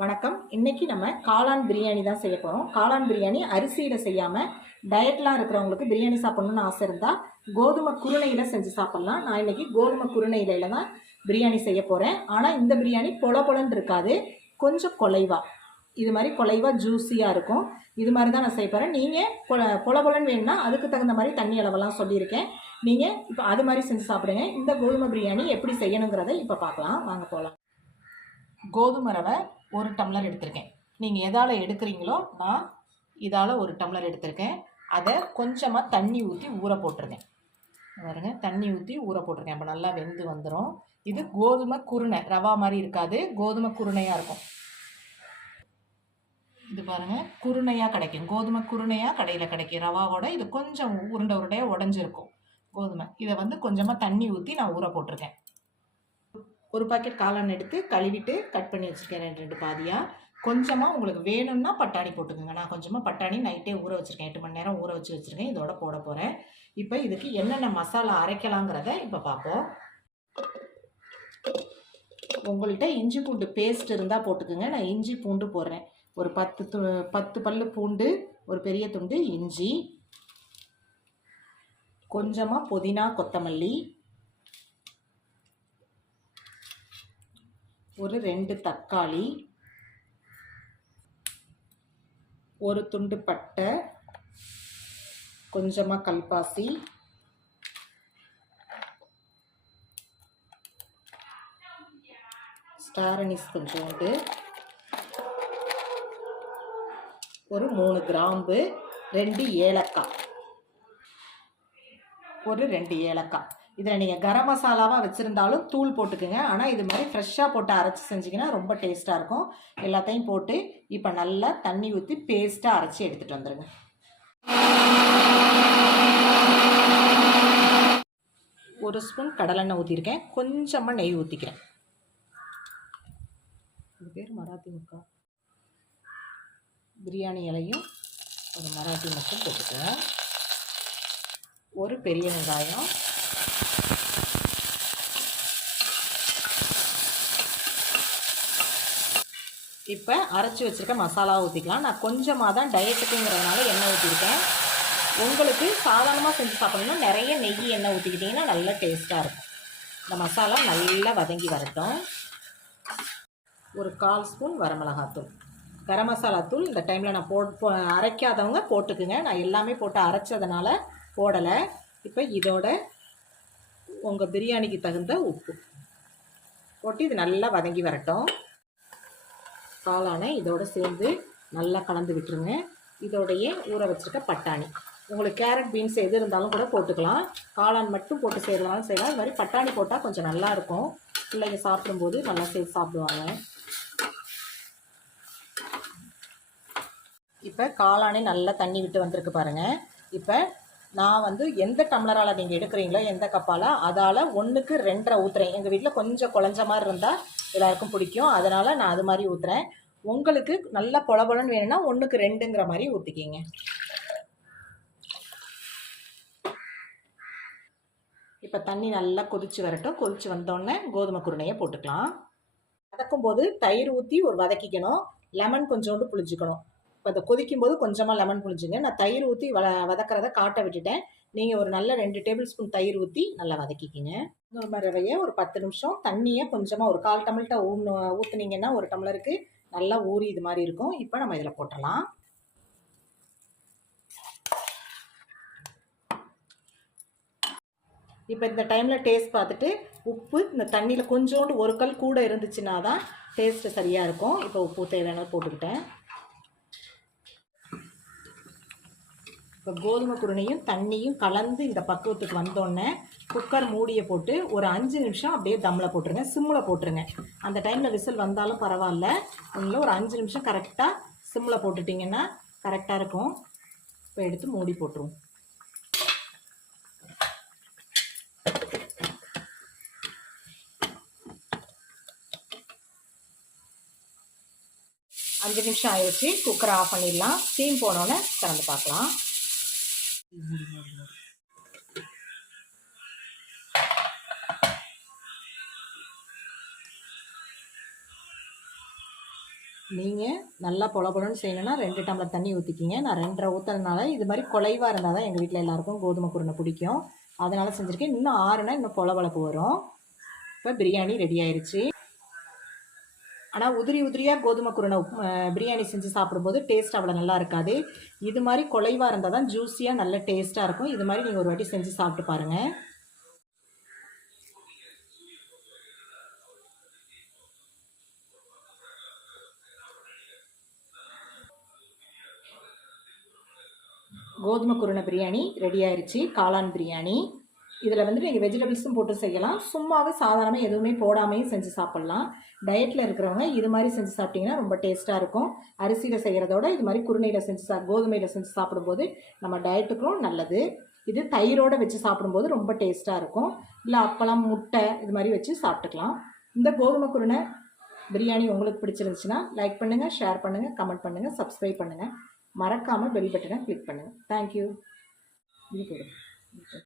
வணக்கம். இன்னைக்கு நம்ம காளான் பிரியாணி தான் செய்ய போகிறோம். காளான் பிரியாணி அரிசியில் செய்யாமல் டயட்லாம் இருக்கிறவங்களுக்கு பிரியாணி சாப்பிட்ணுன்னு ஆசை இருந்தால் கோதுமை குருணையில் செஞ்சு சாப்பிட்லாம். நான் இன்னைக்கு கோதுமை குருணையில தான் பிரியாணி செய்ய போகிறேன். ஆனால் இந்த பிரியாணி பொலன்னு இருக்காது, கொஞ்சம் குலைவா, இது மாதிரி குலைவா ஜூஸியாக இருக்கும். இது மாதிரி தான் நான் செய்ய போகிறேன். நீங்கள் பொலன்னு வேணும்னா அதுக்கு தகுந்த மாதிரி தண்ணி அளவெல்லாம் சொல்லியிருக்கேன். நீங்கள் இப்போ அது மாதிரி செஞ்சு சாப்பிடுங்க. இந்த கோதுமை பிரியாணி எப்படி செய்யணுங்கிறத இப்போ பார்க்கலாம். வாங்க போகலாம். கோதுமை ரவை 1 டம்ளர் எடுத்திருக்கேன். நீங்கள் எதால் எடுக்கிறீங்களோ நான் இதால் 1 டம்ளர் எடுத்திருக்கேன். அதை கொஞ்சமாக தண்ணி ஊற்றி ஊற போட்டிருக்கேன். பாருங்க, தண்ணி ஊற்றி ஊற போட்டிருக்கேன். அப்போ நல்லா வெந்து வந்துடும். இது கோதுமை குருணை, ரவா மாதிரி இருக்காது, கோதுமை குருணையாக இருக்கும். இது பாருங்கள், குருணையாக கிடைக்கும். கோதுமை குருணையாக கடையில் கிடைக்கும் ரவாவோட. இது கொஞ்சம் உருண்டையாக உடஞ்சிருக்கும் கோதுமை. இதை கொஞ்சமாக தண்ணி ஊற்றி நான் ஊற போட்டிருக்கேன். ஒரு பாக்கெட் காளான் எடுத்து கழுவிட்டு கட் பண்ணி வச்சுருக்கேன் 2 பாதியாக. கொஞ்சமாக உங்களுக்கு வேணும்னா பட்டாணி போட்டுக்கோங்க. நான் கொஞ்சமாக பட்டாணி நைட்டே ஊற வச்சுருக்கேன், 8 மணி நேரம் ஊற வச்சுருக்கேன். இதோட போட போகிறேன். இப்போ இதுக்கு என்னென்ன மசாலா அரைக்கலாங்கிறத இப்போ பார்ப்போம். உங்கள்கிட்ட இஞ்சி பூண்டு பேஸ்ட் இருந்தால் போட்டுக்கோங்க. நான் இஞ்சி பூண்டு போடுறேன். ஒரு 10 பல்லு பூண்டு, ஒரு பெரிய துண்டு இஞ்சி, கொஞ்சமாக புதினா கொத்தமல்லி, ஒரு 2 தக்காளி, ஒரு துண்டு பட்டை, கொஞ்சமாக கல்பாசி, ஸ்டார் அனீஸ் கொஞ்சோண்டு, ஒரு 3 கிராம்பு, 2 ஏலக்காய், ஒரு 2 ஏலக்காய். இதில் நீங்கள் கரம் மசாலாவாக வச்சுருந்தாலும் தூள் போட்டுக்குங்க. ஆனால் இது மாதிரி ஃப்ரெஷ்ஷாக போட்டு அரைச்சி செஞ்சிங்கன்னா ரொம்ப டேஸ்ட்டாக இருக்கும். எல்லாத்தையும் போட்டு இப்போ நல்லா தண்ணி ஊற்றி பேஸ்ட்டாக அரைச்சி எடுத்துகிட்டு வந்துடுங்க. ஒரு ஸ்பூன் கடலெண்ணெய் ஊற்றிருக்கேன். கொஞ்சமாக நெய் ஊற்றிக்கிறேன். இது பேர் மராத்தி முக்கா. பிரியாணி இலையும் ஒரு மராத்தி மட்டும் போட்டுக்குவேன். ஒரு பெரிய வெங்காயம், இப்போ அரைச்சி வச்சுருக்க மசாலா ஊற்றிக்கலாம். நான் கொஞ்சமாக தான் டயட்டுக்குங்கிறதுனால எண்ணெய் ஊற்றிருக்கேன். உங்களுக்கு சாதாரணமாக செஞ்சு சாப்பிடணும்னா நிறைய நெய் எண்ணெய் ஊற்றிக்கிட்டிங்கன்னா நல்லா டேஸ்ட்டாக இருக்கும். இந்த மசாலா நல்லா வதங்கி வரட்டும். ஒரு 1/4 ஸ்பூன் வரமிளகாத்தூள். கரம் மசாலா தூள் இந்த டைமில் நான் அரைக்காதவங்க போட்டுக்குங்க. நான் எல்லாமே போட்டு அரைச்சதுனால போடலை. இப்போ இதோட உங்கள் பிரியாணிக்கு தகுந்த உப்பு போட்டு இது நல்லா வதங்கி வரட்டும். காளானை இதோடு சேர்ந்து நல்லா கலந்து விட்டுருங்க. இதோடையே ஊற வச்சுருக்க பட்டாணி, உங்களுக்கு கேரட் பீன்ஸ் எது இருந்தாலும் கூட போட்டுக்கலாம். காளான் மட்டும் போட்டு செய்கிறதாலும் செய்யலாம். இது மாதிரி பட்டாணி போட்டால் கொஞ்சம் நல்லாயிருக்கும். பிள்ளைங்க சாப்பிடும்போது நல்லா சேர்த்து சாப்பிடுவாங்க. இப்போ காளானே நல்லா தண்ணி விட்டு வந்திருக்கு பாருங்கள். இப்போ நான் எந்த டம்ளரால் நீங்கள் எடுக்கிறீங்களோ, எந்த கப்பால், அதால் 1க்கு 2.5 ஊற்றுறேன். எங்கள் வீட்டில் கொஞ்சம் குழஞ்ச மாதிரி இருந்தால் எல்லாருக்கும் பிடிக்கும், அதனால் நான் அது மாதிரி ஊற்றுறேன். உங்களுக்கு நல்லா பொலன்னு வேணும்னா 1க்கு 2ங்கிற மாதிரி ஊற்றிக்கிங்க. இப்போ தண்ணி நல்லா கொதித்து வரட்டும். கொதித்து வந்தோடனே கோதுமை குருணையை போட்டுக்கலாம். வதக்கும் போது தயிர் ஊற்றி ஒரு வதக்கிக்கணும். லெமன் கொஞ்சோண்டு புளிஞ்சிக்கணும். இப்போ அதை கொதிக்கும் போது கொஞ்சமாக லெமன் புளிஞ்சுங்க. நான் தயிர் ஊற்றி வதக்கிறத காட்ட விட்டுட்டேன். நீங்கள் ஒரு நல்ல 2 டேபிள் ஸ்பூன் தயிர் ஊற்றி நல்லா வதக்கிக்கிங்க. கோதுமை ரவையை ஒரு 10 நிமிஷம் தண்ணியை கொஞ்சமாக ஒரு 1/4 டம்ளர்கிட்ட ஊற்றுனீங்கன்னா 1 டம்ளருக்கு நல்லா ஊறி இது மாதிரி இருக்கும். இப்போ நம்ம இதில் போட்டலாம். இப்போ இந்த டைமில் டேஸ்ட் பார்த்துட்டு உப்பு இந்த தண்ணியில் கொஞ்சோண்டு ஒரு கல் கூட இருந்துச்சுன்னா தான் டேஸ்ட்டு சரியாக இருக்கும். இப்போ உப்பு தேவையான போட்டுக்கிட்டேன். இப்போ கோதுமை குருணையும் தண்ணியும் கலந்து இந்த பக்குவத்துக்கு வந்தோடனே குக்கர் மூடியை போட்டு ஒரு 5 நிமிஷம் அப்படியே தம்மில் போட்டுருங்க. சிம்மில் போட்டுருங்க. அந்த டைமில் விசில் வந்தாலும் பரவாயில்ல, ஒன்றில் ஒரு 5 நிமிஷம் கரெக்டாக சிம்மில் போட்டுட்டிங்கன்னா கரெக்டாக இருக்கும். இப்போ எடுத்து மூடி போட்டுருவோம். அஞ்சு நிமிஷம் ஆயிடுச்சு. குக்கரை ஆஃப் பண்ணிடலாம். ஸ்டீம் போனோன்னே திறந்து பார்க்கலாம். நீங்கள் நல்லா பொல பொலன்னு செய்யணும்னா 2 டம்ளர் தண்ணி ஊற்றிக்கிங்க. நான் 2.5 ஊற்றுறதுனால இது மாதிரி குலைவாக இருந்தால் தான் எங்கள் வீட்டில் எல்லாருக்கும் கோதுமை குருணை பிடிக்கும். அதனால் செஞ்சுருக்கேன். இன்னும் ஆறுனா இன்னும் பொல பொலப்பு வரும். இப்போ பிரியாணி ரெடி ஆயிடுச்சு. ஆனால் உதிரி உதிரியாக கோதுமை குருணை பிரியாணி செஞ்சு சாப்பிடும்போது டேஸ்ட் அவ்வளோ நல்லா இருக்காது. இது மாதிரி குலைவாக இருந்தால் தான் ஜூஸியாக நல்ல டேஸ்ட்டாக இருக்கும். இது மாதிரி நீங்கள் ஒரு வாட்டி செஞ்சு சாப்பிட்டு பாருங்கள். கோதுமை குருணை பிரியாணி ரெடி ஆயிடுச்சு. காளான் பிரியாணி. இதில் வந்து நீங்கள் வெஜிடபிள்ஸும் போட்டு செய்யலாம். சும்மாவே சாதாரணமாக எதுவுமே போடாமையும் செஞ்சு சாப்பிட்லாம். டயட்டில் இருக்கிறவங்க இது மாதிரி செஞ்சு சாப்பிட்டிங்கன்னா ரொம்ப டேஸ்ட்டாக இருக்கும். அரிசியில் செய்கிறதோட இது மாதிரி குருணையில் செஞ்சு கோதுமையில் செஞ்சு சாப்பிடும்போது நம்ம டயட்டுக்கும் நல்லது. இது தயிரோடு வச்சு சாப்பிடும்போது ரொம்ப டேஸ்ட்டாக இருக்கும். இல்லை அப்பளம், முட்டை இது மாதிரி வச்சு சாப்பிட்டுக்கலாம். இந்த கோதுமை குருணை பிரியாணி உங்களுக்கு பிடிச்சிருந்துச்சுன்னா லைக் பண்ணுங்கள், ஷேர் பண்ணுங்கள், கமெண்ட் பண்ணுங்கள், சப்ஸ்கிரைப் பண்ணுங்கள். மறக்காமல் பெல் பட்டனை கிளிக் பண்ணுங்கள். தேங்க்யூ.